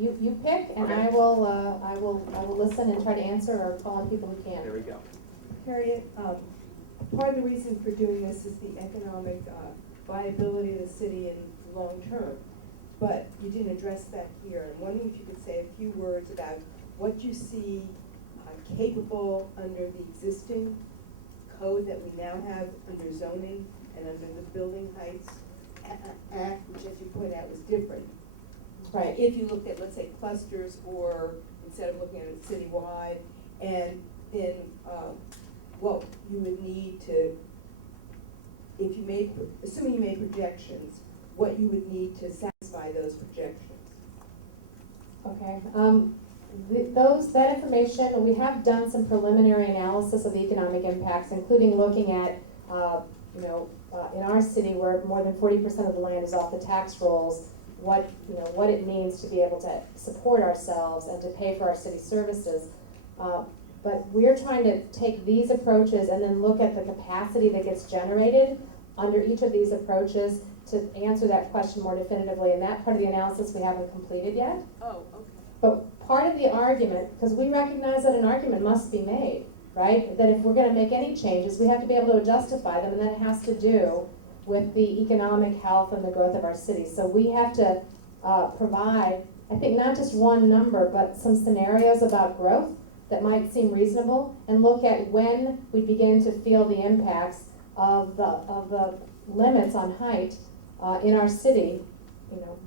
you pick, and Okay. I will listen and try to answer or call on people who can. There we go. Harriet, part of the reason for doing this is the economic viability of the city in the long term. But you didn't address that here. I'm wondering if you could say a few words about what you see capable under the existing code that we now have under zoning and under the Building Heights Act, which, as you point out, was different. Right. If you looked at, let's say, clusters, or instead of looking at it citywide, and then what you would need to, if you made, assuming you made projections, what you would need to satisfy those projections. Okay. That information, we have done some preliminary analysis of the economic impacts, including looking at, in our city where more than 40% of the land is off the tax rolls, what it means to be able to support ourselves and to pay for our city services. But we're trying to take these approaches and then look at the capacity that gets generated under each of these approaches to answer that question more definitively. And that part of the analysis we haven't completed yet. Oh, okay. But part of the argument, because we recognize that an argument must be made, right? That if we're going to make any changes, we have to be able to justify them, and that has to do with the economic health and the growth of our city. So we have to provide, I think, not just one number, but some scenarios about growth that might seem reasonable, and look at when we begin to feel the impacts of the limits on height in our city,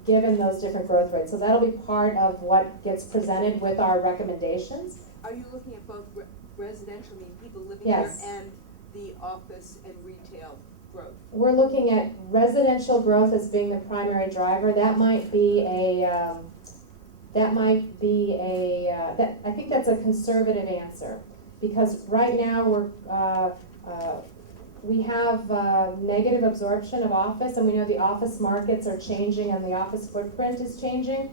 given those different growth rates. So that'll be part of what gets presented with our recommendations. Are you looking at both residential, meaning people living Yes. there, and the office and retail growth? We're looking at residential growth as being the primary driver. That might be I think that's a conservative answer, because right now we have negative absorption of office, and we know the office markets are changing and the office footprint is changing.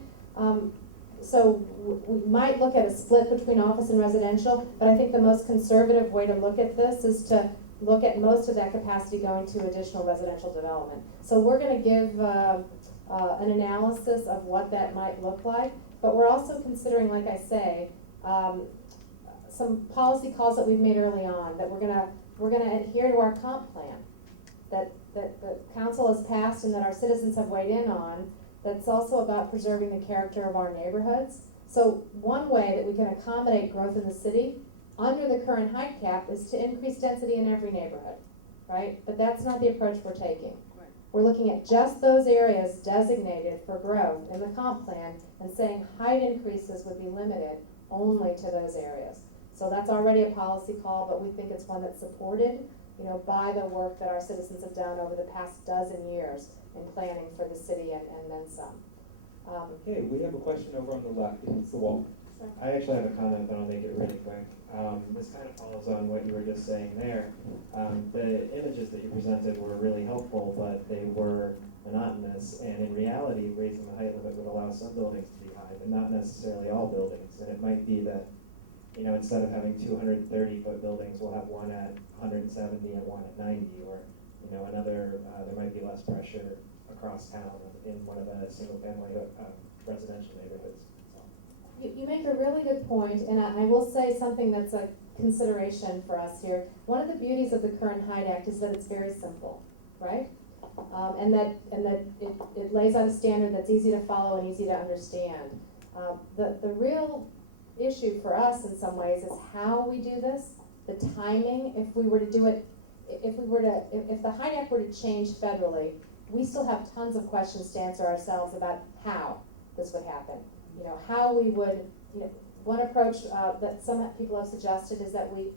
So we might look at a split between office and residential, but I think the most conservative way to look at this is to look at most of that capacity going to additional residential development. So we're going to give an analysis of what that might look like, but we're also considering, like I say, some policy calls that we've made early on, that we're going to adhere to our comp plan that the council has passed and that our citizens have weighed in on. That's also about preserving the character of our neighborhoods. So one way that we can accommodate growth in the city under the current height cap is to increase density in every neighborhood, right? But that's not the approach we're taking. Right. We're looking at just those areas designated for growth in the comp plan and saying height increases would be limited only to those areas. So that's already a policy call, but we think it's one that's supported, by the work that our citizens have done over the past dozen years in planning for the city and then some. Okay, we have a question over on the left against the wall. I actually have a comment, but I'll make it really quick. This kind of follows on what you were just saying there. The images that you presented were really helpful, but they were monotonous, and in reality, raising the height limit would allow some buildings to be high, but not necessarily all buildings. And it might be that, instead of having 230-foot buildings, we'll have one at 170 and one at 90, or, another, there might be less pressure across town in one of the single-family residential neighborhoods. You make a really good point, and I will say something that's a consideration for us here. One of the beauties of the current Height Act is that it's very simple, right? And that it lays out a standard that's easy to follow and easy to understand. The real issue for us in some ways is how we do this, the timing. If we were to do it, if the Height Act were to change federally, we still have tons of questions to answer ourselves about how this would happen. How we would, one approach that some people have suggested is that we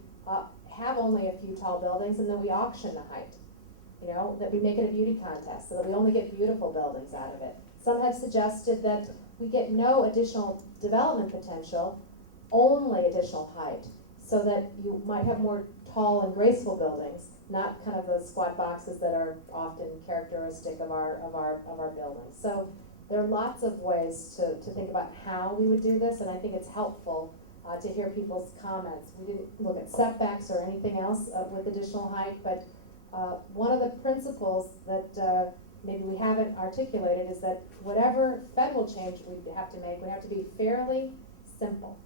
have only a few tall buildings and then we auction the height. That we make it a beauty contest so that we only get beautiful buildings out of it. Some have suggested that we get no additional development potential, only additional height, so that you might have more tall and graceful buildings, not kind of those squat boxes that are often characteristic of our buildings. So there are lots of ways to think about how we would do this, and I think it's helpful to hear people's comments. We didn't look at setbacks or anything else with additional height, but one of the principles that maybe we haven't articulated is that whatever federal change we have to make would have to be fairly simple.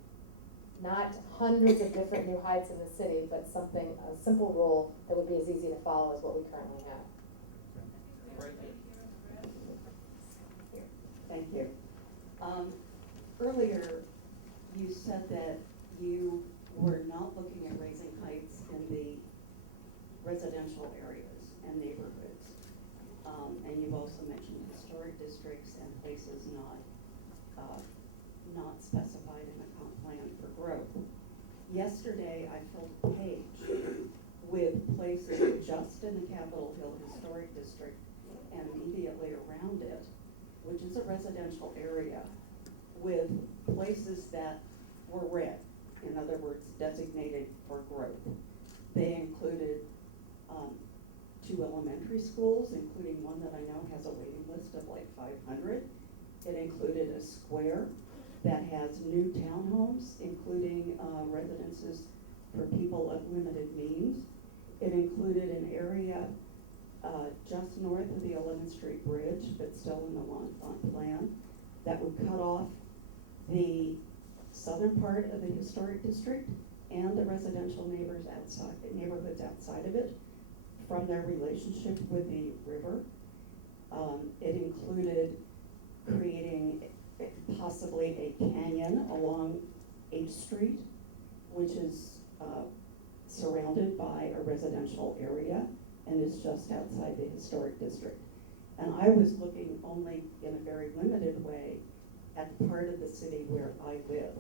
Not hundreds of different new heights in the city, but something, a simple rule that would be as easy to follow as what we currently have. Thank you. Earlier, you said that you were not looking at raising heights in the residential areas and neighborhoods. And you've also mentioned historic districts and places not specified in the comp plan for growth. Yesterday, I filled a page with places just in the Capitol Hill Historic District and immediately around it, which is a residential area, with places that were red, in other words, designated for growth. They included 2 elementary schools, including one that I know has a waiting list of like 500. It included a square that has new townhomes, including residences for people of limited means. It included an area just north of the 11th Street Bridge, but still in the L'Enfant plan, that would cut off the southern part of the historic district and the residential neighborhoods outside of it from their relationship with the river. It included creating possibly a canyon along 8th Street, which is surrounded by a residential area and is just outside the historic district. And I was looking only in a very limited way at the part of the city where I live.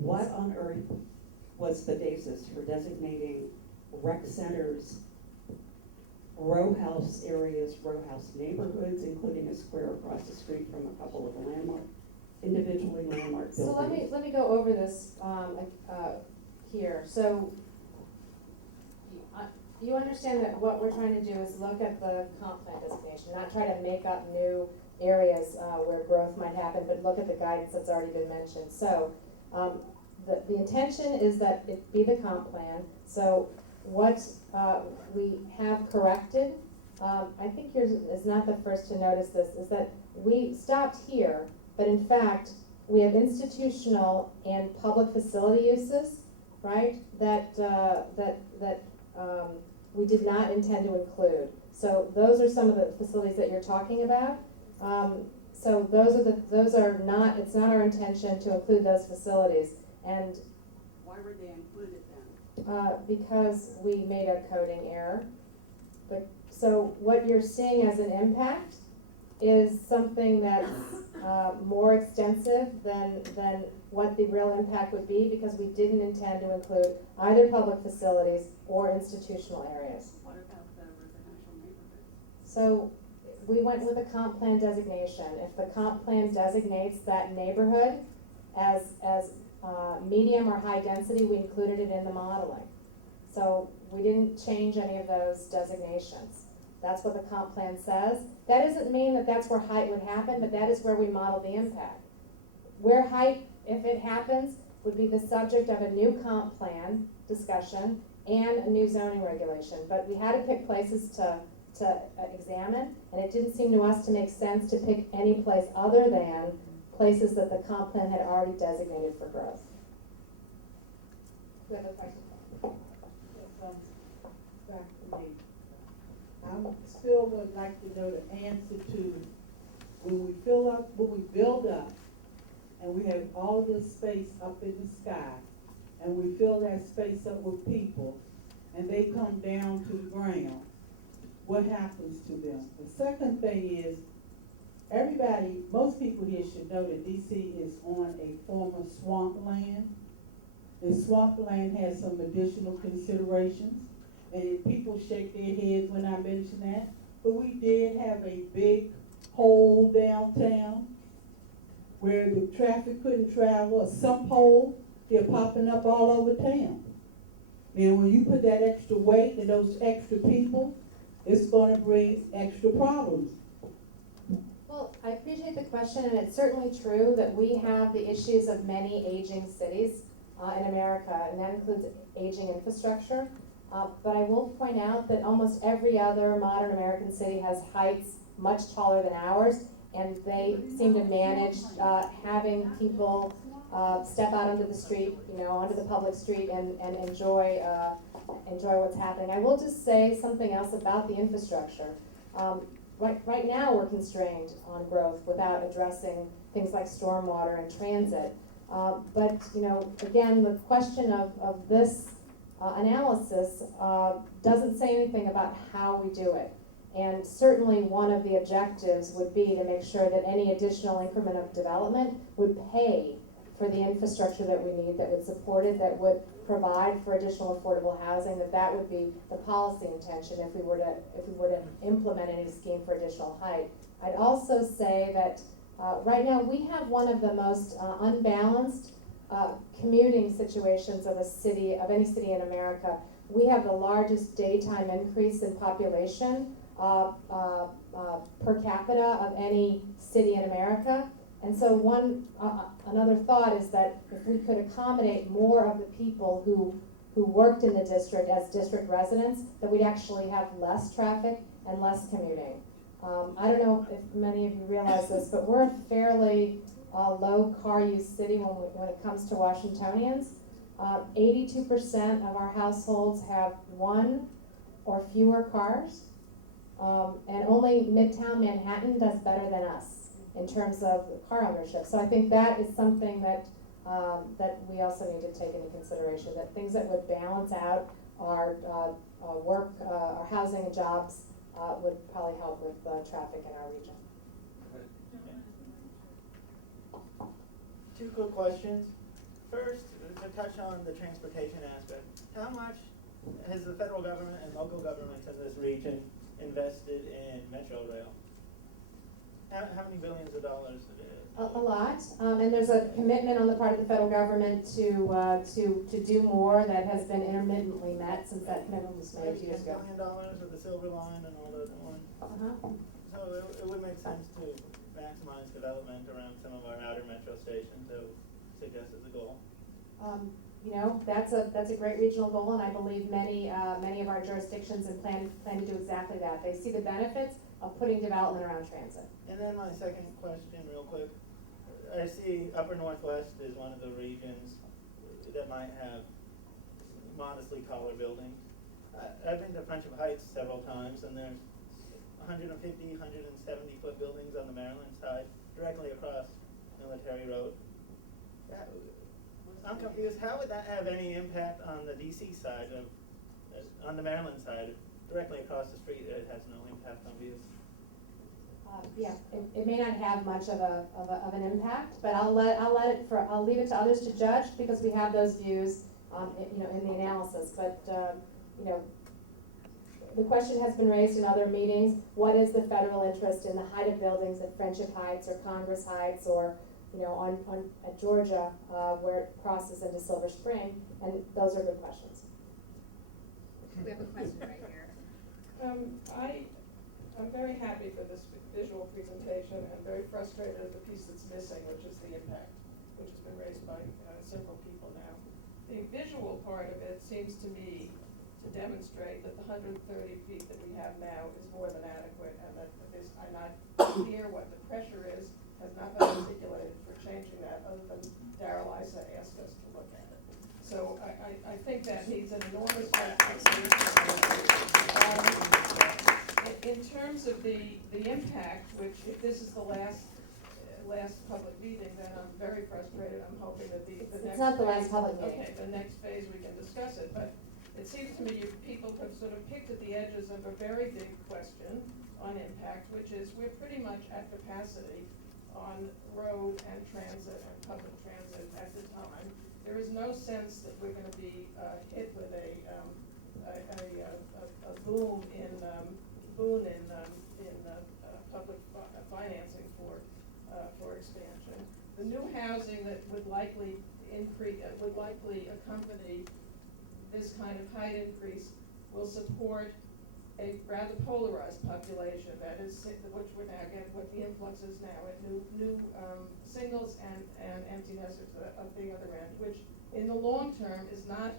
What on earth was the basis for designating rec centers, row house areas, row house neighborhoods, including a square across the street from a couple of individually landmarked So buildings? let me go over this here. So you understand that what we're trying to do is look at the comp plan designation, not try to make up new areas where growth might happen, but look at the guidance that's already been mentioned. So the intention is that it be the comp plan. So what we have corrected, I think yours is not the first to notice this, is that we stopped here, but in fact, we have institutional and public facility uses, right, that we did not intend to include. So those are some of the facilities that you're talking about. So those are not, it's not our intention to include those facilities. And Why were they included then? because we made a coding error. But, so what you're seeing as an impact is something that's more extensive than what the real impact would be, because we didn't intend to include either public facilities or institutional areas. What about the residential neighborhoods? So we went with a comp plan designation. If the comp plan designates that neighborhood as medium or high density, we included it in the modeling. So we didn't change any of those designations. That's what the comp plan says. That doesn't mean that that's where height would happen, but that is where we model the impact. Where height, if it happens, would be the subject of a new comp plan discussion and a new zoning regulation. But we had to pick places to examine, and it didn't seem to us to make sense to pick any place other than places that the comp plan had already designated for growth. Do you have a question? Back to me. I still would like to know the answer to, when we build up, and we have all of this space up in the sky, and we fill that space up with people, and they come down to the ground, what happens to them? The second thing is, most people here should know that DC is on a former swampland. The swampland has some additional considerations, and people shake their heads when I mention that, but we did have a big hole downtown where the traffic couldn't travel, a sump hole. They're popping up all over town. And when you put that extra weight and those extra people, it's going to bring extra problems. Well, I appreciate the question, and it's certainly true that we have the issues of many aging cities in America, and that includes aging infrastructure. But I will point out that almost every other modern American city has heights much taller than ours, and they seem to manage having people step out onto the street, onto the public street, and enjoy what's happening. I will just say something else about the infrastructure. Right now, we're constrained on growth without addressing things like stormwater and transit. But again, the question of this analysis doesn't say anything about how we do it. And certainly one of the objectives would be to make sure that any additional increment of development would pay for the infrastructure that we need, that would support it, that would provide for additional affordable housing, that would be the policy intention if we were to implement any scheme for additional height. I'd also say that right now we have one of the most unbalanced commuting situations of any city in America. We have the largest daytime increase in population per capita of any city in America. And so another thought is that if we could accommodate more of the people who worked in the district as district residents, that we'd actually have less traffic and less commuting. I don't know if many of you realize this, but we're a fairly low car use city when it comes to Washingtonians. 82% of our households have one or fewer cars, and only Midtown Manhattan does better than us in terms of car ownership. So I think that is something that we also need to take into consideration, that things that would balance out our work, our housing and jobs would probably help with traffic in our region. Two quick questions. First, to touch on the transportation aspect, how much has the federal government and local governments in this region invested in Metro Rail? How many billions of dollars it is? A lot, and there's a commitment on the part of the federal government to do more that has been intermittently met since that commitment was made years ago. $10 billion with the Silver Line and all the other ones. So it would make sense to maximize development around some of our outer metro stations. I would suggest as a goal. That's a great regional goal, and I believe many of our jurisdictions and plan to do exactly that. They see the benefits of putting development around transit. And then my second question, real quick. I see Upper Northwest is one of the regions that might have modestly taller buildings. I've been to Friendship Heights several times, and there's 150, 170-foot buildings on the Maryland side, directly across Military Road. I'm confused. How would that have any impact on the DC side on the Maryland side? Directly across the street, it has no impact on views. It may not have much of an impact, but I'll leave it to others to judge, because we have those views, in the analysis. But the question has been raised in other meetings: what is the federal interest in the height of buildings at Friendship Heights or Congress Heights, or at Georgia, where it crosses into Silver Spring? And those are good questions. We have a question right here. I'm very happy for this visual presentation, and very frustrated at the piece that's missing, which is the impact, which has been raised by several people now. The visual part of it seems to me to demonstrate that the 130 feet that we have now is more than adequate, and that I'm not clear what the pressure is, has not been articulated for changing that, other than Darrell Issa asked us to look at it. So I think that needs an enormous in terms of the impact, which if this is the last public meeting, then I'm very frustrated. I'm hoping that the next It's not the last public meeting. Okay, the next phase we can discuss it, but it seems to me people have sort of picked at the edges of a very big question on impact, which is we're pretty much at capacity on road and transit and public transit at the time. There is no sense that we're going to be hit with a boom in public financing for expansion. The new housing that would likely accompany this kind of height increase will support a rather polarized population, that is, which we're now getting, what the influx is now at new singles and empty nesters at the other end, which in the long term is not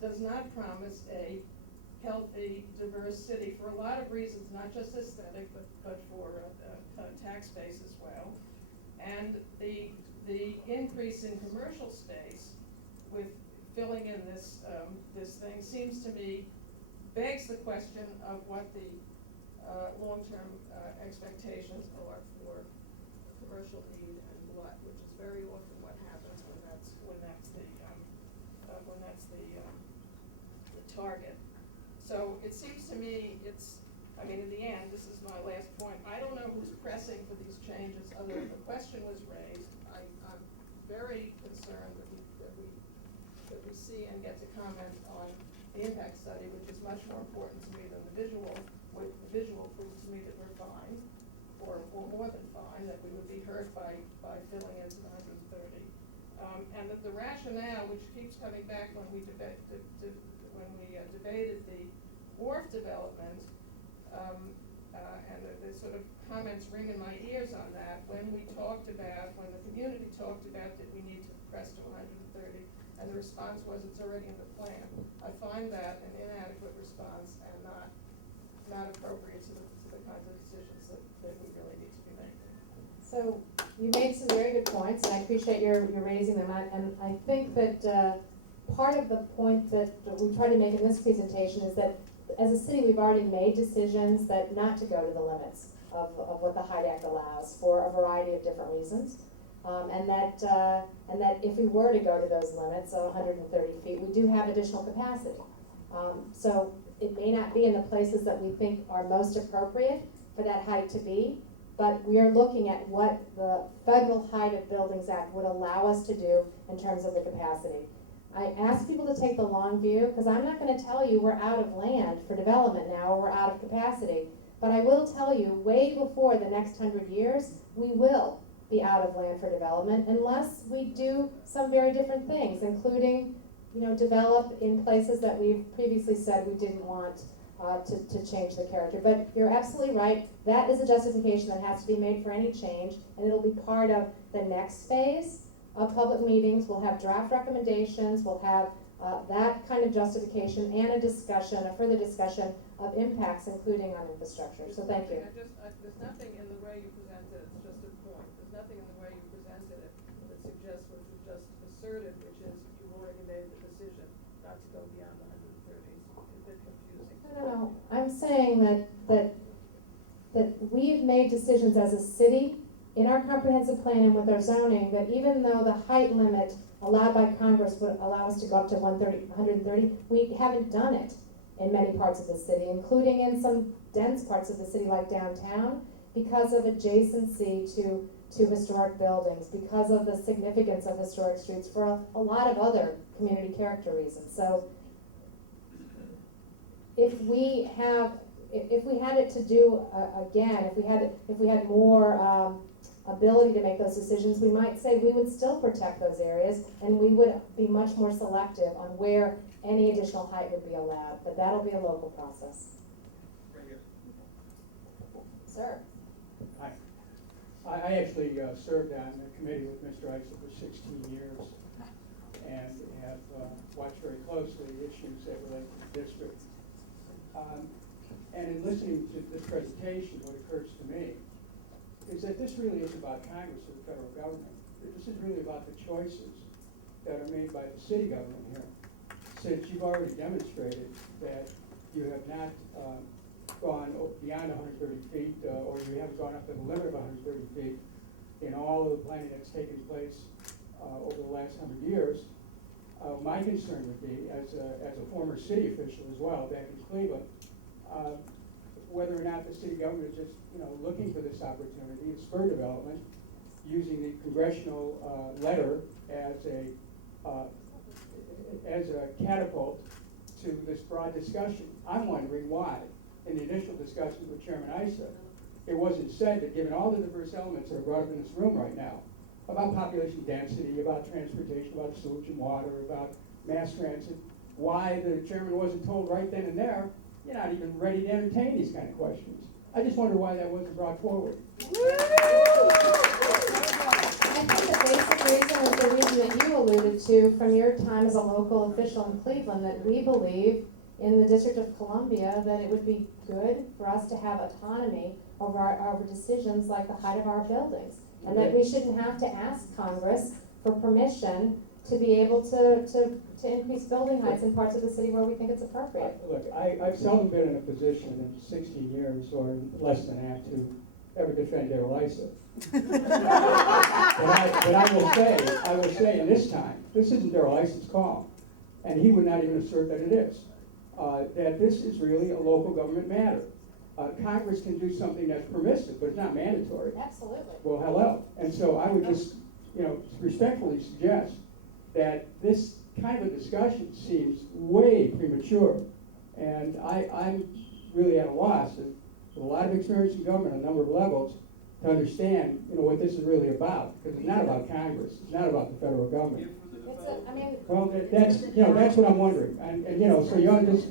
does not promise a healthy, diverse city for a lot of reasons, not just aesthetic, but for tax base as well. And the increase in commercial space with filling in this thing seems to me begs the question of what the long-term expectations are for commercial need and what, which is very often what happens when that's the target. So it seems to me in the end, this is my last point, I don't know who's pressing for these changes, other than the question was raised. I'm very concerned that we see and get to comment on the impact study, which is much more important to me than the visual. The visual proves to me that we're fine, or more than fine, that we would be hurt by filling into the 130. And that the rationale, which keeps coming back when we debated the wharf development, and the sort of comments ring in my ears on that, when the community talked about that we need to press to 130, and the response was it's already in the plan. I find that an inadequate response and not appropriate to the kinds of decisions that we really need to be making. So you made some very good points, and I appreciate your raising them. And I think that part of the point that we try to make in this presentation is that as a city, we've already made decisions that not to go to the limits of what the HIDE Act allows for a variety of different reasons. And that if we were to go to those limits of 130 feet, we do have additional capacity. So it may not be in the places that we think are most appropriate for that height to be, but we are looking at what the Federal Height of Buildings Act would allow us to do in terms of the capacity. I ask people to take the long view, because I'm not going to tell you we're out of land for development now or we're out of capacity, but I will tell you way before the next 100 years, we will be out of land for development unless we do some very different things, including, develop in places that we've previously said we didn't want to change the character. But you're absolutely right. That is a justification that has to be made for any change, and it'll be part of the next phase of public meetings. We'll have draft recommendations. We'll have that kind of justification and a further discussion of impacts, including on infrastructure. So thank you. There's nothing in the way you presented it, it's just a point. There's nothing in the way you presented it that suggests what you just asserted, which is you've already made the decision not to go beyond the 130. It's a bit confusing. No. I'm saying that we've made decisions as a city in our comprehensive plan and with our zoning that even though the height limit allowed by Congress would allow us to go up to 130, we haven't done it in many parts of the city, including in some dense parts of the city like downtown, because of adjacency to historic buildings, because of the significance of historic streets, for a lot of other community character reasons. So if we had it to do again, if we had more ability to make those decisions, we might say we would still protect those areas, and we would be much more selective on where any additional height would be allowed, but that'll be a local process. Right here. Sir. Hi. I actually served on the committee with Mr. Eisel for 16 years and have watched very closely issues that relate to the district. And in listening to this presentation, what occurs to me is that this really isn't about Congress or the federal government. This is really about the choices that are made by the city government here. Since you've already demonstrated that you have not gone beyond 130 feet, or you haven't gone up to the limit of 130 feet in all of the planning that's taken place over the last 100 years, my concern would be, as a former city official as well back in Cleveland, whether or not the city government is just looking for this opportunity to spur development, using the congressional letter as a catapult to this broad discussion. I'm wondering why, in the initial discussions with Chairman Issa, it wasn't said that given all the diverse elements that are brought up in this room right now, about population density, about transportation, about sewage and water, about mass transit, why the chairman wasn't told right then and there, you're not even ready to entertain these kind of questions. I just wonder why that wasn't brought forward. I think the basic reason is the reason that you alluded to from your time as a local official in Cleveland, that we believe in the District of Columbia that it would be good for us to have autonomy over our decisions like the height of our buildings. And that we shouldn't have to ask Congress for permission to be able to increase building heights in parts of the city where we think it's appropriate. Look, I've seldom been in a position in 16 years or less than that to ever defend Darrell Issa. But I will say in this time, this isn't Darrell Issa's call, and he would not even assert that it is. That this is really a local government matter. Congress can do something that's permissive, but it's not mandatory. Absolutely. Well, hello. And so I would just, respectfully suggest that this kind of a discussion seems way premature. And I'm really at a loss, with a lot of experience in government on a number of levels, to understand, what this is really about. Because it's not about Congress. It's not about the federal government. Well, that's what I'm wondering. And so you ought to just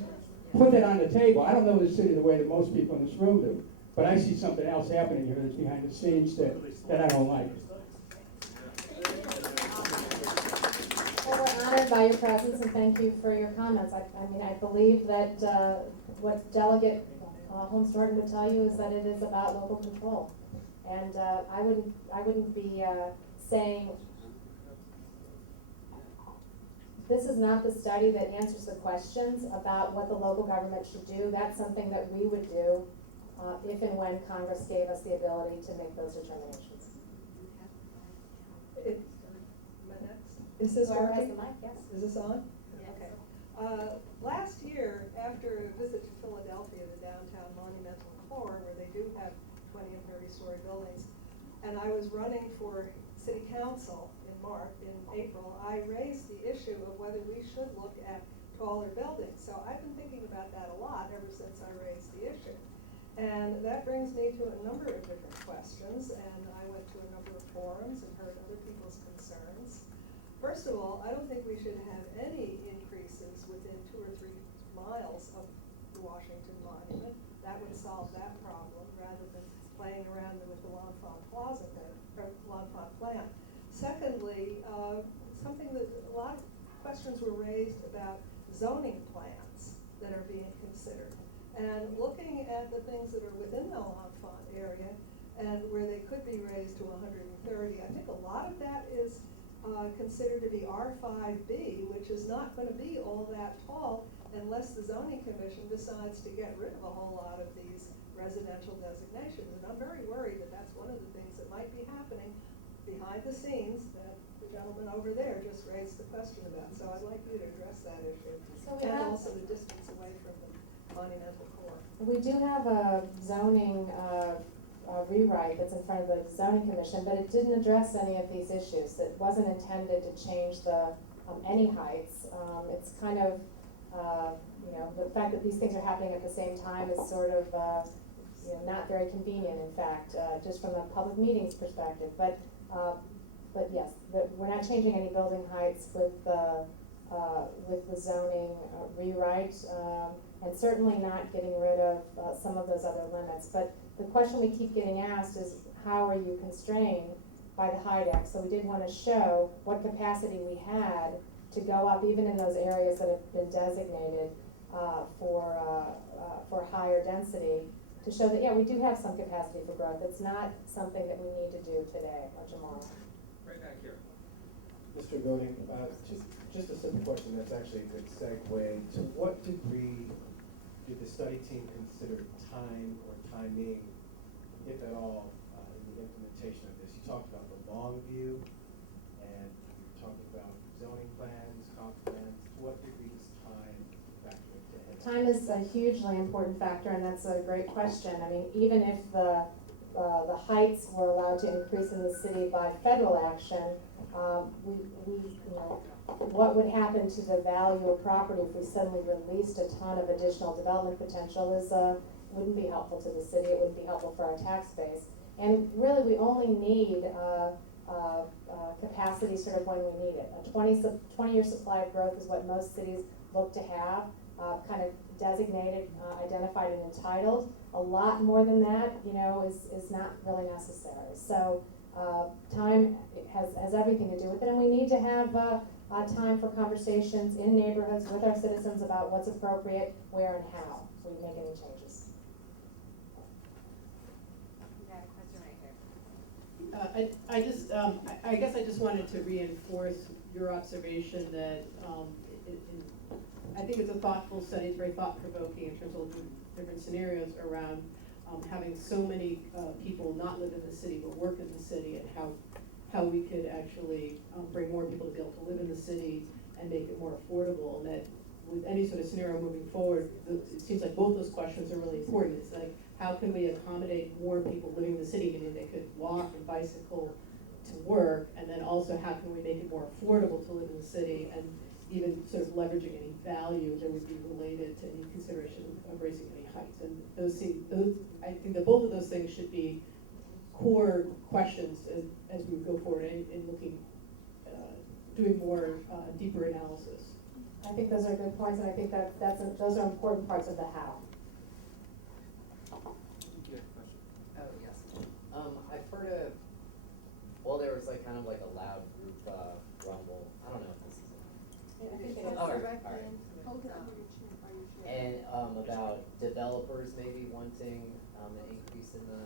put that on the table. I don't know the city the way that most people in this room do, but I see something else happening here that's behind the scenes that I don't like. Well, we're honored by your presence and thank you for your comments. I believe that what Delegate Holmes Norton would tell you is that it is about local control. And I wouldn't be saying, this is not the study that answers the questions about what the local government should do. That's something that we would do if and when Congress gave us the ability to make those determinations. Am I next? Is this Whoever has working? the mic, yes. Is this on? Okay. Last year, after a visit to Philadelphia, the downtown monumental core, where they do have 20 and 30-story buildings, and I was running for city council in April, I raised the issue of whether we should look at taller buildings. So I've been thinking about that a lot ever since I raised the issue. And that brings me to a number of different questions, and I went to a number of forums and heard other people's concerns. First of all, I don't think we should have any increases within 2 or 3 miles of the Washington Monument. That would solve that problem rather than playing around with the L'Enfant Plaza or L'Enfant Plant. Secondly, something that a lot of questions were raised about zoning plans that are being considered. And looking at the things that are within the L'Enfant area and where they could be raised to 130, I think a lot of that is considered to be R5B, which is not going to be all that tall unless the zoning commission decides to get rid of a whole lot of these residential designations. And I'm very worried that that's one of the things that might be happening behind the scenes that the gentleman over there just raised the question about. So I'd like you to address that issue. And also the distance away from the monumental core. We do have a zoning rewrite that's in front of the zoning commission, but it didn't address any of these issues. It wasn't intended to change the any heights. It's kind of, the fact that these things are happening at the same time is sort of not very convenient, in fact, just from a public meetings perspective. But yes, we're not changing any building heights with the zoning rewrite, and certainly not getting rid of some of those other limits. But the question we keep getting asked is, how are you constrained by the HIDEC? So we did want to show what capacity we had to go up, even in those areas that have been designated for higher density, to show that, yeah, we do have some capacity for growth. It's not something that we need to do today or tomorrow. Right back here. Mr. Goding, just a simple question that's actually a good segue. To what degree did the study team consider time or timing, if at all, in the implementation of this? You talked about the long view, and you talked about zoning plans, comp plans. To what degree does time factor into it? Time is a hugely important factor, and that's a great question. I mean, even if the heights were allowed to increase in the city by federal action, what would happen to the value of property if we suddenly released a ton of additional development potential wouldn't be helpful to the city. It wouldn't be helpful for our tax base. And really, we only need capacity sort of when we need it. A 20-year supply of growth is what most cities look to have, kind of designated, identified, and entitled. A lot more than that, is not really necessary. So time has everything to do with it, and we need to have, time for conversations in neighborhoods with our citizens about what's appropriate, where and how we make any changes. You got a question right here. I guess I just wanted to reinforce your observation that, I think it's a thoughtful study, it's very thought-provoking in terms of different scenarios around, having so many, people not live in the city but work in the city, and how we could actually, bring more people to be able to live in the city and make it more affordable, and that with any sort of scenario moving forward, it seems like both those questions are really important. It's like, how can we accommodate more people living in the city, meaning they could walk and bicycle to work, and then also how can we make it more affordable to live in the city, and even sort of leveraging any value that would be related to any consideration of raising any heights. And I think that both of those things should be core questions as we go forward in looking, doing more deeper analysis. I think those are good points, and I think those are important parts of the how. Oh, yes. I've heard of, well, there was like kind of like a loud group rumble. I don't know if this is all right. And about developers maybe wanting an increase in the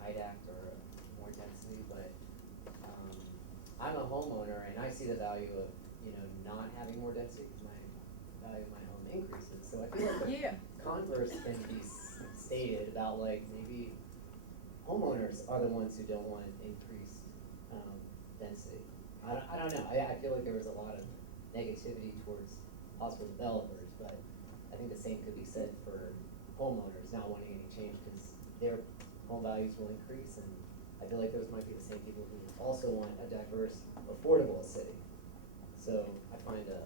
height act or more density, but I'm a homeowner and I see the value of, not having more density because my value of my home increases. So I feel like the converse can be stated about like maybe homeowners are the ones who don't want increased density. I don't know. I feel like there was a lot of negativity towards possible developers, but I think the same could be said for homeowners not wanting any change because their home values will increase, and I feel like those might be the same people who also want a diverse, affordable city. So I find there's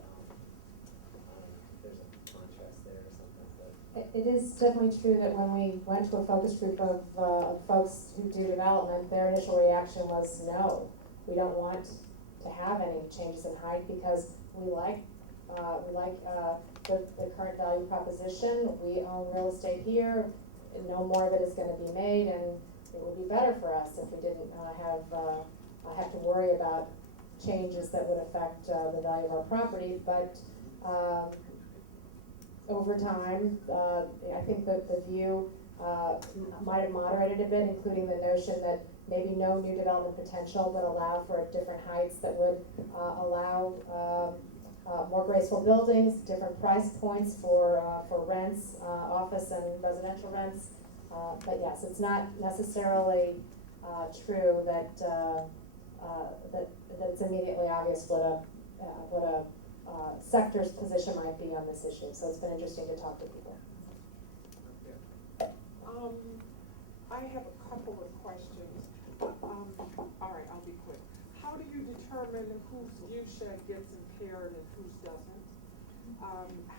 a contrast there or something. But It is definitely true that when we went to a focus group of folks who do development, their initial reaction was no, we don't want to have any changes in height because we like the current value proposition. We own real estate here, and no more of it is going to be made, and it would be better for us if we didn't have to worry about changes that would affect the value of our property. But over time, I think that the view might have moderated a bit, including the notion that maybe no new development potential, but allow for different heights that would allow more graceful buildings, different price points for rents, office and residential rents. But yes, it's not necessarily true that it's immediately obvious what a sector's position might be on this issue. So it's been interesting to talk to people. I have a couple of questions. All right, I'll be quick. How do you determine whose view shed gets impaired and whose doesn't?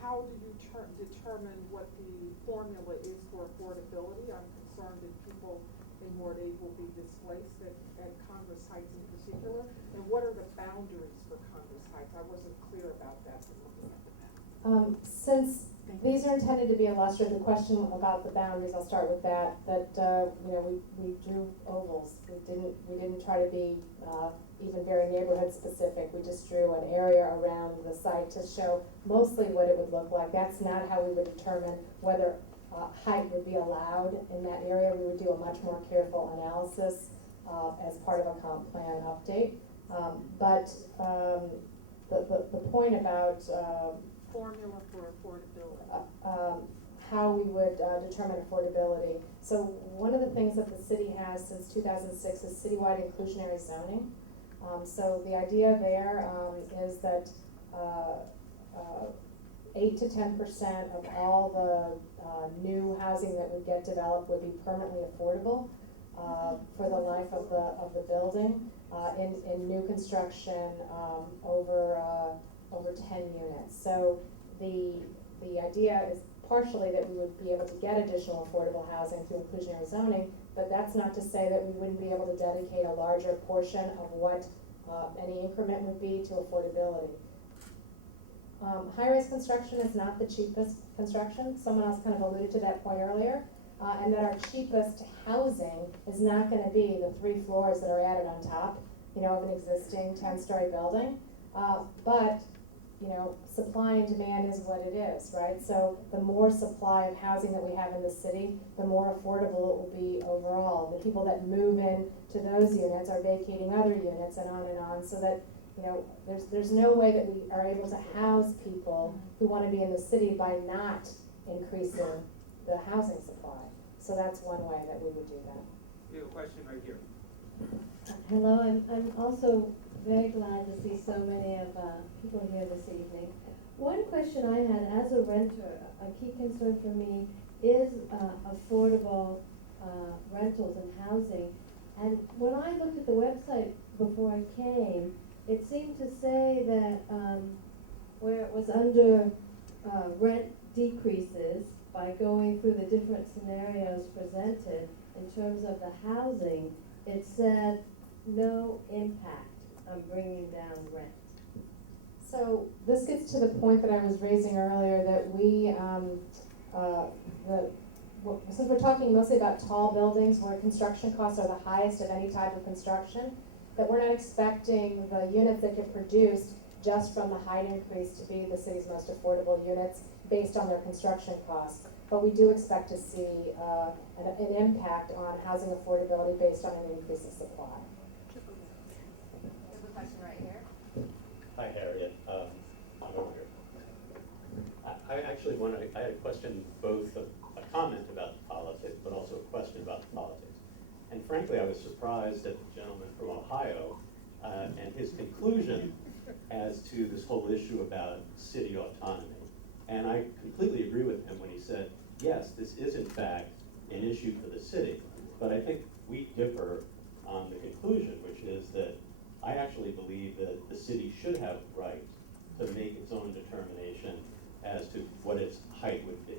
How do you determine what the formula is for affordability? I'm concerned that people in Ward 8 will be displaced at Congress Heights in particular. And what are the boundaries for Congress Heights? I wasn't clear about that from looking at the map. Since these are intended to be illustrative, the question about the boundaries, I'll start with that. We drew ovals. We didn't try to be even very neighborhood specific. We just drew an area around the site to show mostly what it would look like. That's not how we would determine whether height would be allowed in that area. We would do a much more careful analysis as part of a comp plan update. But the point about formula for affordability. How we would determine affordability. So one of the things that the city has since 2006 is citywide inclusionary zoning. So the idea there is that 8 to 10% of all the new housing that would get developed would be permanently affordable for the life of the building in new construction over 10 units. So the idea is partially that we would be able to get additional affordable housing through inclusionary zoning, but that's not to say that we wouldn't be able to dedicate a larger portion of what any increment would be to affordability. High-rise construction is not the cheapest construction. Someone else kind of alluded to that point earlier. and that our cheapest housing is not gonna be the 3 floors that are added on top, of an existing 10-story building. But, supply and demand is what it is, right? So the more supply of housing that we have in the city, the more affordable it will be overall. The people that move in to those units are vacating other units and on, so that, there's no way that we are able to house people who wanna be in the city by not increasing the housing supply. So that's one way that we would do that. We have a question right here. Hello, I'm also very glad to see so many of people here this evening. One question I had, as a renter, a key concern for me is affordable rentals and housing. And when I looked at the website before I came, it seemed to say that where it was under rent decreases by going through the different scenarios presented in terms of the housing, it said no impact on bringing down rent. So this gets to the point that I was raising earlier, that we, since we're talking mostly about tall buildings where construction costs are the highest of any type of construction, that we're not expecting the units that get produced just from the height increase to be the city's most affordable units based on their construction costs. But we do expect to see an impact on housing affordability based on an increase in supply. There's a question right here. Hi, Harriet. I'm over here. I actually I had a question, both a comment about the politics, but also a question about the politics. And frankly, I was surprised at the gentleman from Ohio and his conclusion as to this whole issue about city autonomy. And I completely agree with him when he said, yes, this is in fact an issue for the city. But I think we differ on the conclusion, which is that I actually believe that the city should have the right to make its own determination as to what its height would be.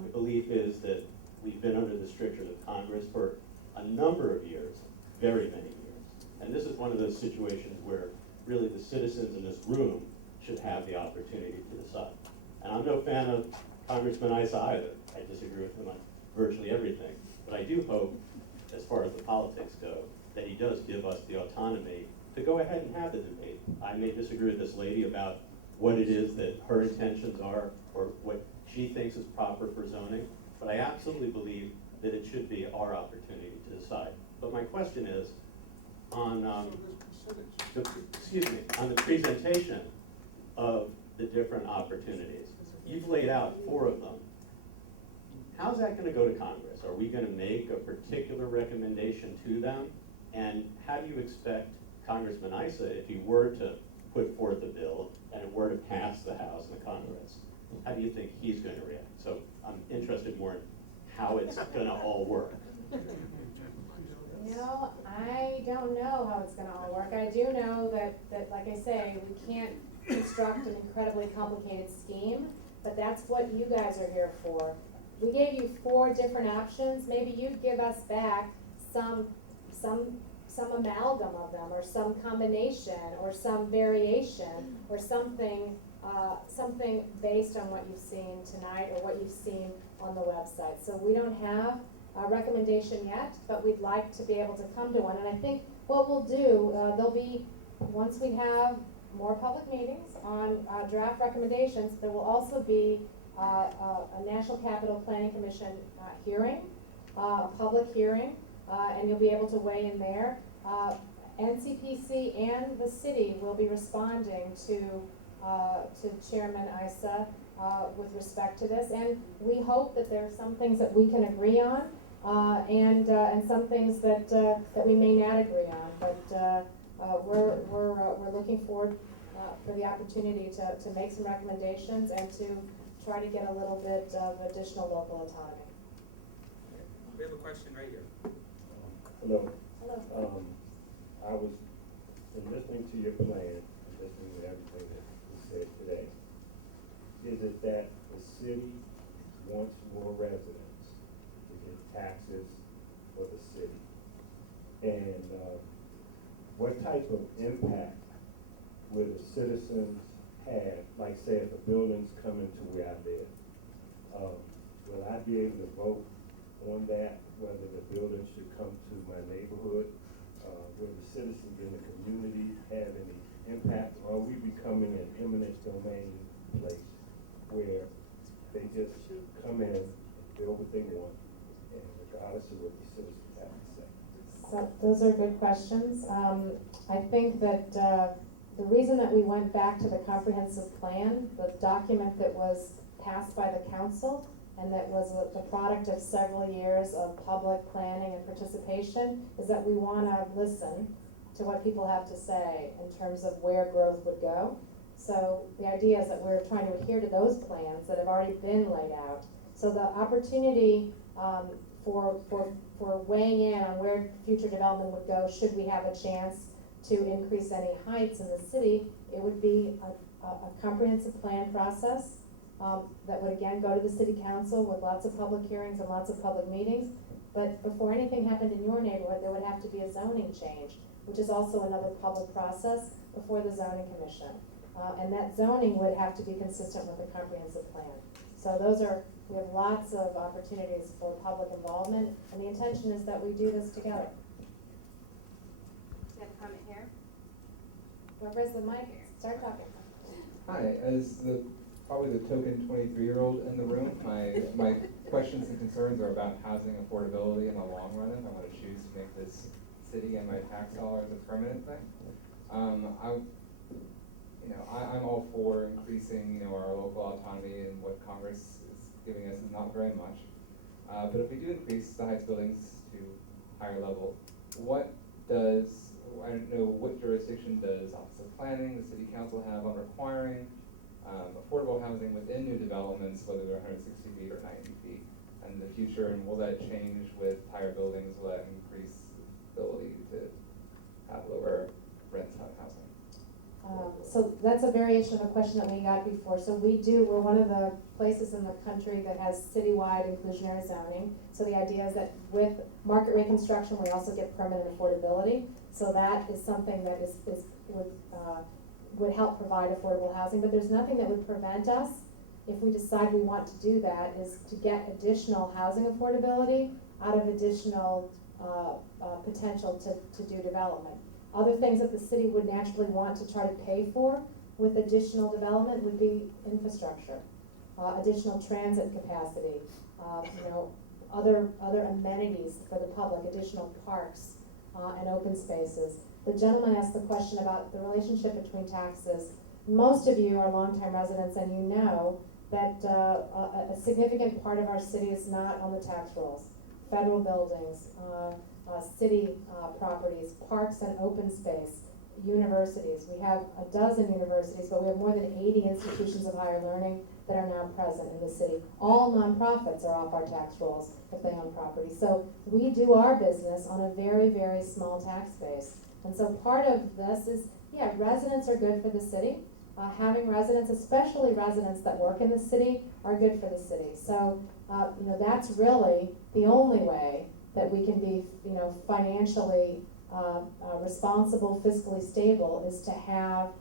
My belief is that we've been under the strictures of Congress for a number of years, very many years. And this is one of those situations where really the citizens in this room should have the opportunity to decide. And I'm no fan of Congressman Issa either. I disagree with him on virtually everything. But I do hope, as far as the politics go, that he does give us the autonomy to go ahead and have the debate. I may disagree with this lady about what it is that her intentions are or what she thinks is proper for zoning, but I absolutely believe that it should be our opportunity to decide. But my question is, on on the presentation of the different opportunities, you've laid out 4 of them. How's that gonna go to Congress? Are we gonna make a particular recommendation to them? And how do you expect Congressman Issa, if he were to put forth a bill and it were to pass the House and the Congress, how do you think he's gonna react? So I'm interested more in how it's gonna all work. I don't know how it's gonna all work. I do know that like I say, we can't construct an incredibly complicated scheme, but that's what you guys are here for. We gave you 4 different options. Maybe you'd give us back some amalgam of them, or some combination, or some variation, or something based on what you've seen tonight or what you've seen on the website. So we don't have a recommendation yet, but we'd like to be able to come to one. And I think what we'll do, there'll be, once we have more public meetings on draft recommendations, there will also be a National Capital Planning Commission hearing, a public hearing, and you'll be able to weigh in there. NCPC and the city will be responding to Chairman Issa with respect to this, and we hope that there are some things that we can agree on, and some things that we may not agree on. But we're looking forward for the opportunity to make some recommendations and to try to get a little bit of additional local autonomy. We have a question right here. Hello. Hello. I was listening to your plan, listening to everything that you said today. Is it that the city wants more residents to get taxes for the city? And what type of impact will the citizens have, like say if a building's coming to where I live? Will I be able to vote on that, whether the building should come to my neighborhood, where the citizens in the community have any impact, or are we becoming an eminent domain place where they just come in and build what they want, and regardless of what the citizens have to say? So those are good questions. I think that the reason that we went back to the comprehensive plan, the document that was passed by the council, and that was the product of several years of public planning and participation, is that we want to listen to what people have to say in terms of where growth would go. So the idea is that we're trying to adhere to those plans that have already been laid out. So the opportunity for weighing in on where future development would go, should we have a chance to increase any heights in the city, it would be a comprehensive plan process that would again go to the city council with lots of public hearings and lots of public meetings. But before anything happened in your neighborhood, there would have to be a zoning change, which is also another public process before the zoning commission. And that zoning would have to be consistent with the comprehensive plan. So we have lots of opportunities for public involvement, and the intention is that we do this together. You have a comment here? Whoever's the mic, start talking. Hi, as probably the token 23-year-old in the room, my questions and concerns are about housing affordability in the long run if I want to choose to make this city and my tax dollars a permanent thing. I'm all for increasing, our local autonomy, and what Congress is giving us is not very much. But if we do increase the heights buildings to higher level, I don't know what jurisdiction does Office of Planning, the City Council have on requiring affordable housing within new developments, whether they're 160 feet or 90 feet in the future, and will that change with higher buildings? Will that increase the ability to have lower rent housing? So that's a variation of a question that we got before. So we're one of the places in the country that has citywide inclusionary zoning. So the idea is that with market rate construction, we also get permanent affordability. So that is something that would help provide affordable housing, but there's nothing that would prevent us, if we decide we want to do that, is to get additional housing affordability out of additional potential to do development. Other things that the city would naturally want to try to pay for with additional development would be infrastructure, additional transit capacity, other amenities for the public, additional parks and open spaces. The gentleman asked the question about the relationship between taxes. Most of you are longtime residents, and you know that a significant part of our city is not on the tax rolls. Federal buildings, city properties, parks and open space, universities. We have a dozen universities, but we have more than 80 institutions of higher learning that are now present in the city. All nonprofits are off our tax rolls if they own property. So we do our business on a very, very small tax base. And so part of this is, residents are good for the city. Having residents, especially residents that work in the city, are good for the city. So, that's really the only way that we can be, financially responsible, fiscally stable, is to have,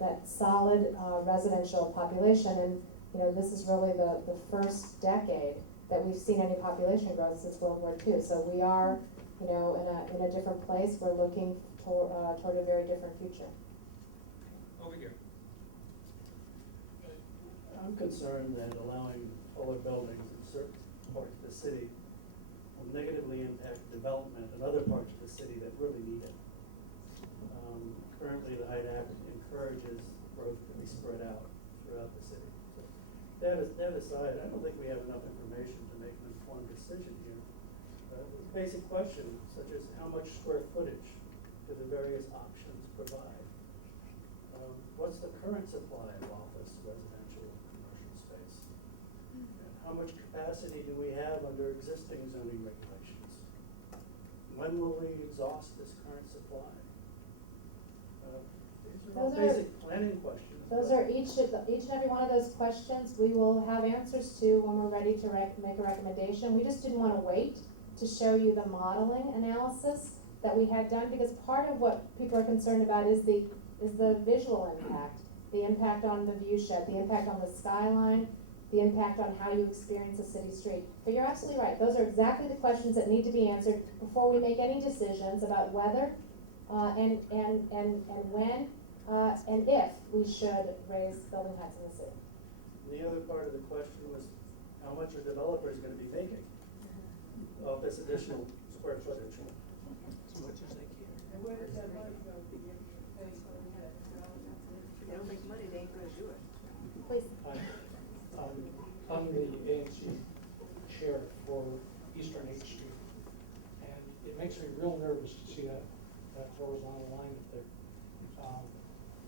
that solid residential population. And, this is really the first decade that we've seen any population growth since World War II. So we are, in a different place. We're looking toward a very different future. Over here. I'm concerned that allowing taller buildings in certain parts of the city will negatively impact development in other parts of the city that really need it. Currently, the HIDE Act encourages growth to be spread out throughout the city. So that aside, I don't think we have enough information to make an informed decision here. Basic questions such as how much square footage do the various options provide? What's the current supply of office, residential, commercial space? And how much capacity do we have under existing zoning regulations? When will we exhaust this current supply? These are all basic planning questions. Those are each and every one of those questions we will have answers to when we're ready to make a recommendation. We just didn't want to wait to show you the modeling analysis that we had done, because part of what people are concerned about is the visual impact, the impact on the view shed, the impact on the skyline. the impact on how you experience a city street. But you're absolutely right, those are exactly the questions that need to be answered before we make any decisions about whether, and when, and if we should raise building heights in the city. The other part of the question was, how much are developers gonna be making of this additional square footage? As much as they can. And where is that money going to be paid for? If they don't make money, they ain't gonna do it. Please. I'm the ANC chair for Eastern H Street, and it makes me real nervous to see that horizontal line up there.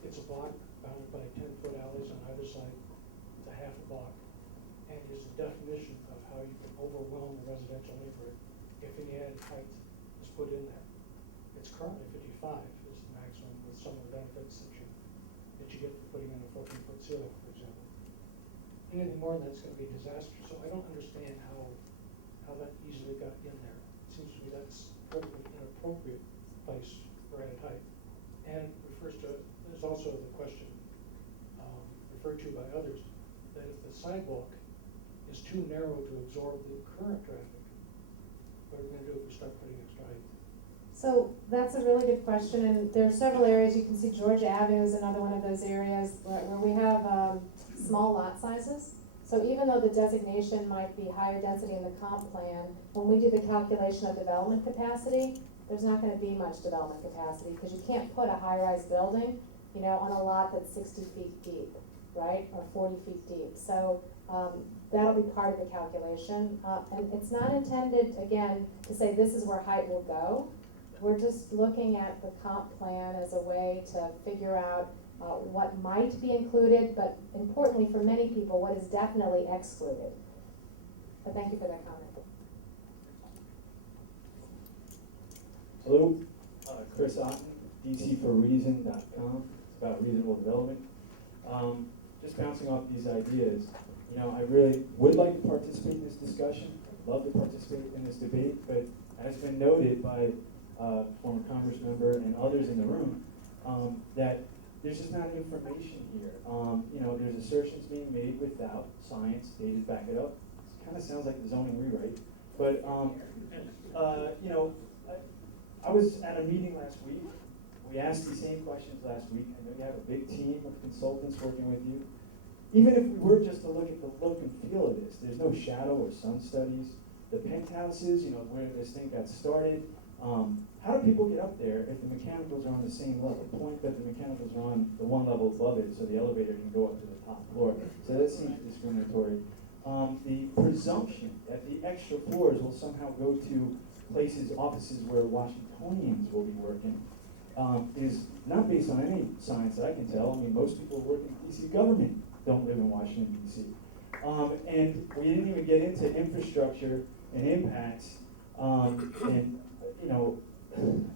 It's a block bounded by 10-foot alleys on either side. It's a half a block, and is the definition of how you can overwhelm the residential neighborhood if any added height is put in there. It's currently 55 is the maximum with some of the benefits that you get for putting in a 14-foot ceiling, for example. Anything more than that's going to be a disaster. So I don't understand how that easily got in there. It seems to me that's probably an inappropriate place for added height. And refers to, there's also the question referred to by others, that if the sidewalk is too narrow to absorb the current traffic, what are we going to do if we start putting extra height? So that's a really good question, and there are several areas. You can see Georgia Avenue is another one of those areas where we have small lot sizes. So even though the designation might be higher density in the comp plan, when we do the calculation of development capacity, there's not going to be much development capacity because you can't put a high-rise building, you know, on a lot that's 60 feet deep, right, or 40 feet deep. So that'll be part of the calculation, and it's not intended, again, to say this is where height will go. We're just looking at the comp plan as a way to figure out what might be included, but importantly for many people, what is definitely excluded. But thank you for that comment. Hello, Chris Otten, dcforreason.com. It's about reasonable development. Just bouncing off these ideas, you know, I really would like to participate in this discussion, love to participate in this debate, but as been noted by former Congress member and others in the room, that there's just not information here. You know, there's assertions being made without science, data to back it up. It kind of sounds like the zoning rewrite, but you know, I was at a meeting last week. We asked these same questions last week. I know you have a big team of consultants working with you. Even if we were just to look at the look and feel of this, there's no shadow or sun studies. The penthouses, you know, where this thing got started, how do people get up there if the mechanicals are on the same level? Point that the mechanicals are on the one level above it so the elevator can go up to the top floor. So that seems discriminatory. The presumption that the extra floors will somehow go to places, offices where Washingtonians will be working is not based on any science that I can tell. I mean, most people who work in DC government don't live in Washington, DC. And we didn't even get into infrastructure and impacts and, you know,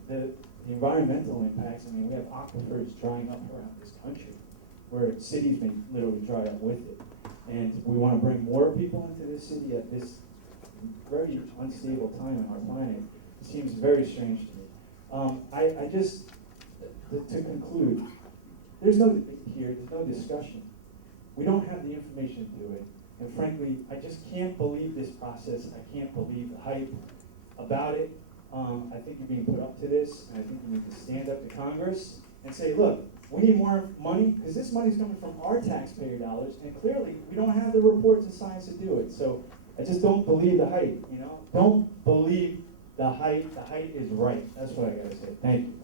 the environmental impacts. I mean, we have aquifers drying up around this country where cities may literally dry up with it. And we want to bring more people into this city at this very unstable time in our planet. It seems very strange to me. I just, to conclude, there's no debate here, there's no discussion. We don't have the information to do it. And frankly, I just can't believe this process. I can't believe the hype about it. I think you're being put up to this, and I think we need to stand up to Congress and say, look, we need more money, because this money's coming from our taxpayer dollars, and clearly we don't have the reports and science to do it. So I just don't believe the hype, you know? Don't believe the hype. The hype is right. That's what I gotta say. Thank you.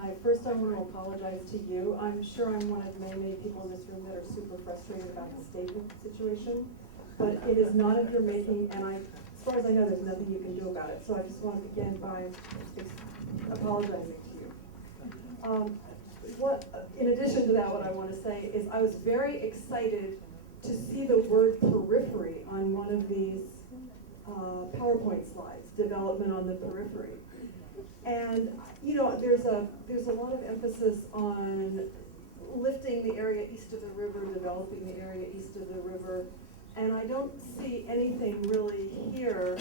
Hi, first I want to apologize to you. I'm sure I'm one of many people in this room that are super frustrated about the statement situation, but it is not of your making, and as far as I know, there's nothing you can do about it. So I just want to begin by apologizing to you. In addition to that, what I want to say is I was very excited to see the word periphery on one of these PowerPoint slides, development on the periphery. And you know, there's a lot of emphasis on lifting the area east of the river, developing the area east of the river, and I don't see anything really here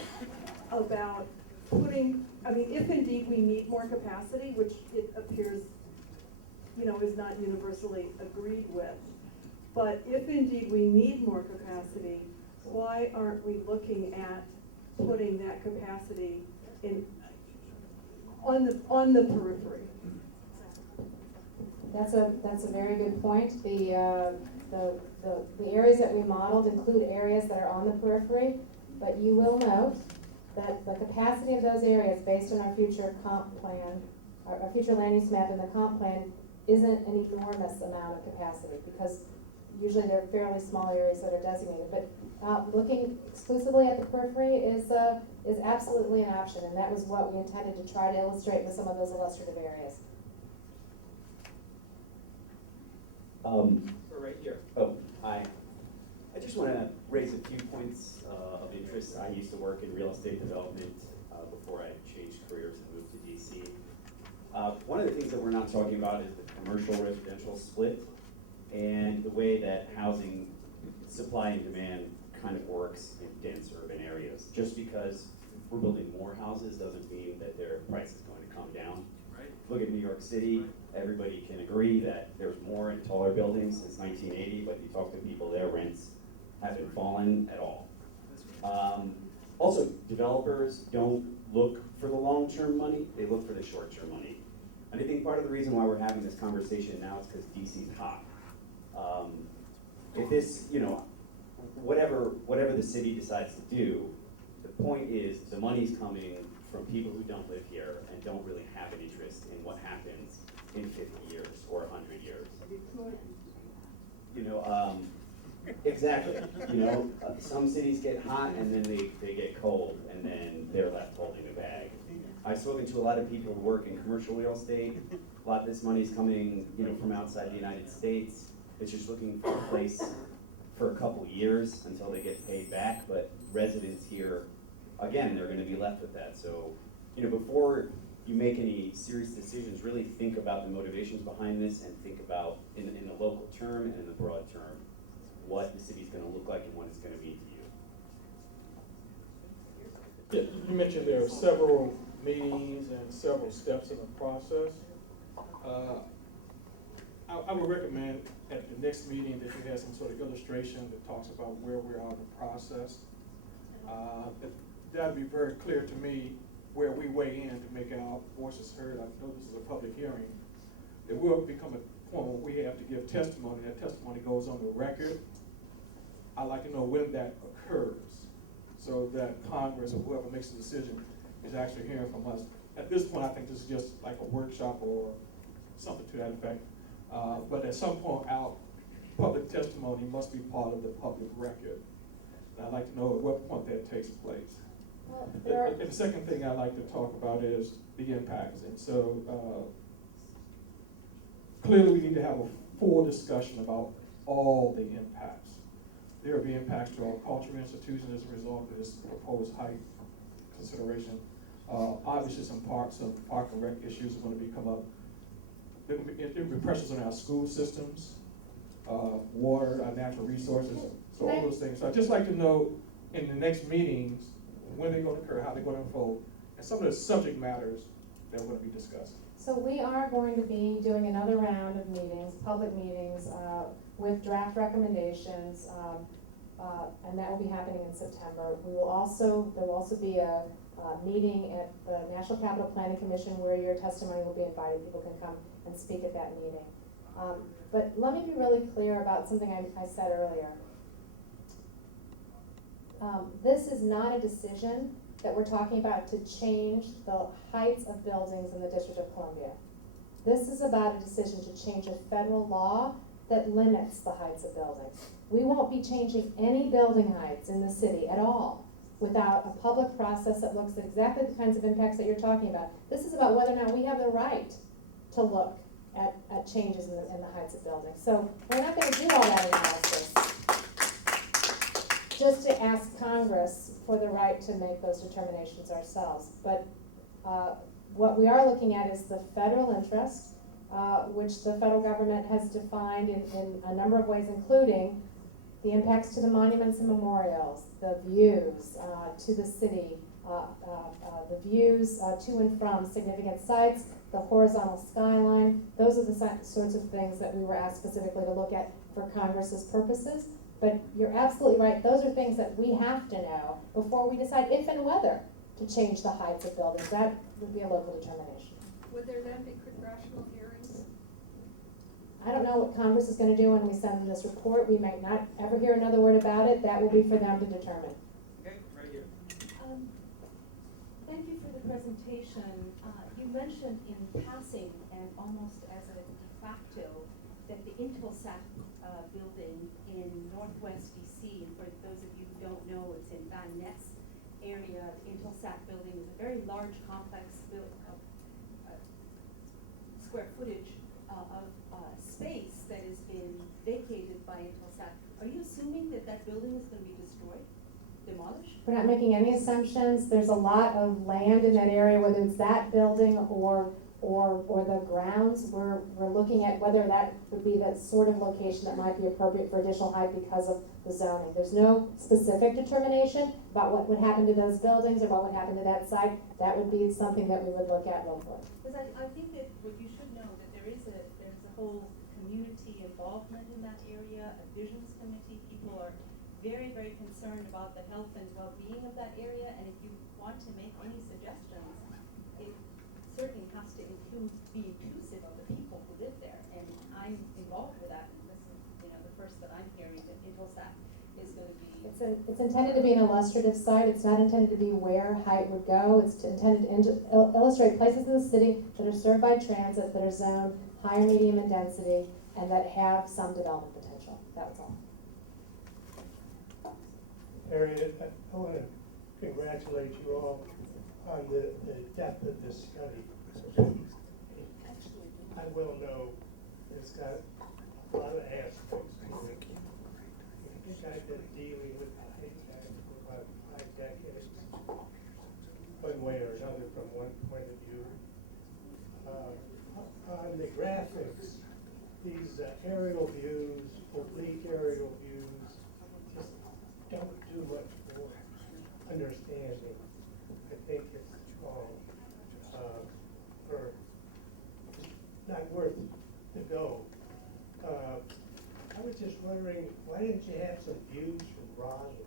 about putting, I mean, if indeed we need more capacity, which it appears is not universally agreed with. But if indeed we need more capacity, why aren't we looking at putting that capacity on the periphery? That's a very good point. The areas that we modeled include areas that are on the periphery, but you will note that the capacity of those areas based on our future comp plan, our future land use map and the comp plan isn't an enormous amount of capacity because usually they're fairly small areas that are designated. But looking exclusively at the periphery is absolutely an option, and that was what we intended to try to illustrate with some of those illustrative areas. We're right here. Oh, hi. I just want to raise a few points of interest. I used to work in real estate development before I changed careers and moved to DC. One of the things that we're not talking about is the commercial residential split and the way that housing supply and demand kind of works in dense urban areas. Just because we're building more houses doesn't mean that their price is going to come down. Right. Look at New York City. Everybody can agree that there's more in taller buildings since 1980, but you talk to people, their rents haven't fallen at all. Also, developers don't look for the long-term money, they look for the short-term money. And I think part of the reason why we're having this conversation now is because DC's hot. If this, whatever the city decides to do, the point is the money's coming from people who don't live here and don't really have an interest in what happens in 50 years or 100 years. Exactly. Some cities get hot and then they get cold and then they're left holding the bag. I've spoken to a lot of people who work in commercial real estate. A lot of this money's coming, from outside the United States. It's just looking for a place for a couple years until they get paid back. But residents here, again, they're going to be left with that. So, before you make any serious decisions, really think about the motivations behind this and think about, in the local term and in the broad term, what the city's going to look like and what it's going to mean to you. Yeah, you mentioned there are several meetings and several steps in the process. I would recommend at the next meeting that you have some sort of illustration that talks about where we are in the process. That would be very clear to me where we weigh in to make our voices heard. I know this is a public hearing. It will become a point where we have to give testimony. That testimony goes on the record. I'd like to know when that occurs so that Congress or whoever makes the decision is actually hearing from us. At this point, I think this is just like a workshop or something to that effect. But at some point, our public testimony must be part of the public record. And I'd like to know at what point that takes place. And the second thing I'd like to talk about is the impacts. And so clearly we need to have a full discussion about all the impacts. There will be impacts to our cultural institutions as a result of this proposed height consideration. Obviously some park and rec issues are going to come up. There will be pressures on our school systems, water, our natural resources, so all those things. So I'd just like to know in the next meetings when they're going to occur, how they're going to unfold, and some of the subject matters that we're going to be discussing. So we are going to be doing another round of meetings, public meetings, with draft recommendations, and that will be happening in September. There will also be a meeting at the National Capital Planning Commission where your testimony will be invited. People can come and speak at that meeting. But let me be really clear about something I said earlier. This is not a decision that we're talking about to change the heights of buildings in the District of Columbia. This is about a decision to change a federal law that limits the heights of buildings. We won't be changing any building heights in the city at all without a public process that looks at exactly the kinds of impacts that you're talking about. This is about whether or not we have the right to look at changes in the heights of buildings. So we're not going to do all that analysis just to ask Congress for the right to make those determinations ourselves. But what we are looking at is the federal interest, which the federal government has defined in a number of ways, including the impacts to the monuments and memorials, the views to the city, the views to and from significant sites, the horizontal skyline. Those are the sorts of things that we were asked specifically to look at for Congress's purposes. But you're absolutely right, those are things that we have to know before we decide if and whether to change the heights of buildings. That would be a local determination. Would there then be congressional hearings? I don't know what Congress is gonna do when we send them this report. We might not ever hear another word about it. That will be for them to determine. Okay, right here. Thank you for the presentation. You mentioned in passing and almost as a de facto that the Intelsat building in Northwest DC, and for those of you who don't know, it's in Van Ness area. The Intelsat building is a very large complex square footage of space that has been vacated by Intelsat. Are you assuming that that building is going to be destroyed, demolished? We're not making any assumptions. There's a lot of land in that area, whether it's that building or the grounds. We're looking at whether that would be the sort of location that might be appropriate for additional height because of the zoning. There's no specific determination about what would happen to those buildings or what would happen to that site. That would be something that we would look at locally. Because I think that what you should know that there's a whole community involvement in that area, a visions committee. People are very, very concerned about the health and well-being of that area, and if you want to make any suggestions, it certainly has to be inclusive of the people who live there, and I'm involved with that, and this is, the first that I'm hearing that Intelsat is going to be. It's intended to be an illustrative site. It's not intended to be where height would go. It's intended to illustrate places in the city that are served by transit, that are zoned higher, medium, and density, and that have some development potential. That's all. Harriet, I want to congratulate you all on the depth of this study. I well know it's got a lot of aspects to it. I think I've been dealing with the height tax for about 5 decades, one way or another from one point of view. On the graphics, these aerial views, oblique aerial views, just don't do much for understanding. I think it's wrong, or not worth the go. I was just wondering, why didn't you have some views from Roslyn?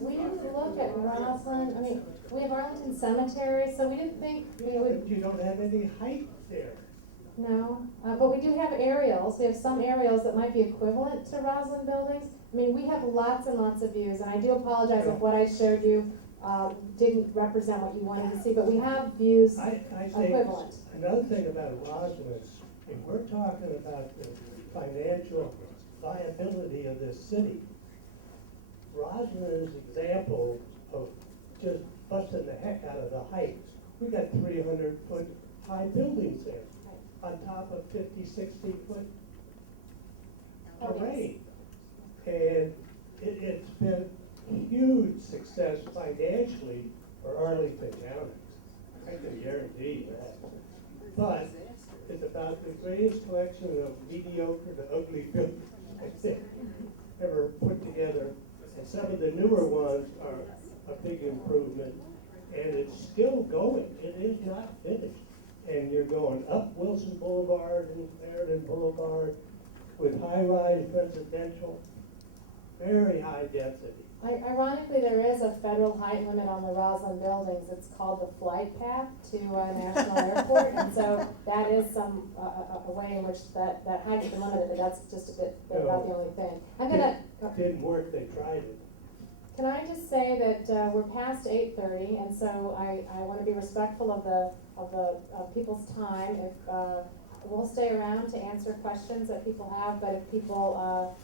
We didn't look at Roslyn. I mean, we have Arlington Cemetery, so we didn't think we would. You don't have any height there. No, but we do have aerials. We have some aerials that might be equivalent to Roslyn buildings. I mean, we have lots and lots of views, and I do apologize if what I showed you didn't represent what you wanted to see, but we have views equivalent. Another thing about Roslyn, if we're talking about the financial viability of this city, Roslyn is an example of just busting the heck out of the height. We got 300-foot high buildings there, on top of 50, 60-foot terrain. And it's been a huge success financially for Arlington County. I can guarantee that. But it's about the greatest collection of mediocre to ugly buildings I think ever put together. And some of the newer ones are a big improvement. And it's still going. It is not finished. And you're going up Wilson Boulevard and Clarendon Boulevard with high-rise residential, very high density. Ironically, there is a federal height limit on the Roslyn buildings. It's called the flight path to National Airport, and so that is some a way in which that height is limited, but that's just a bit about the only thing. I'm gonna. Didn't work. They tried it. Can I just say that we're past 8:30, and so I want to be respectful of people's time. If we'll stay around to answer questions that people have, but if people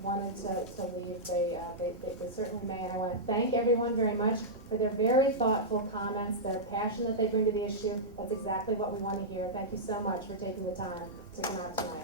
wanted to leave, they certainly may. And I want to thank everyone very much for their very thoughtful comments, their passion that they bring to the issue. That's exactly what we want to hear. Thank you so much for taking the time to come out tonight.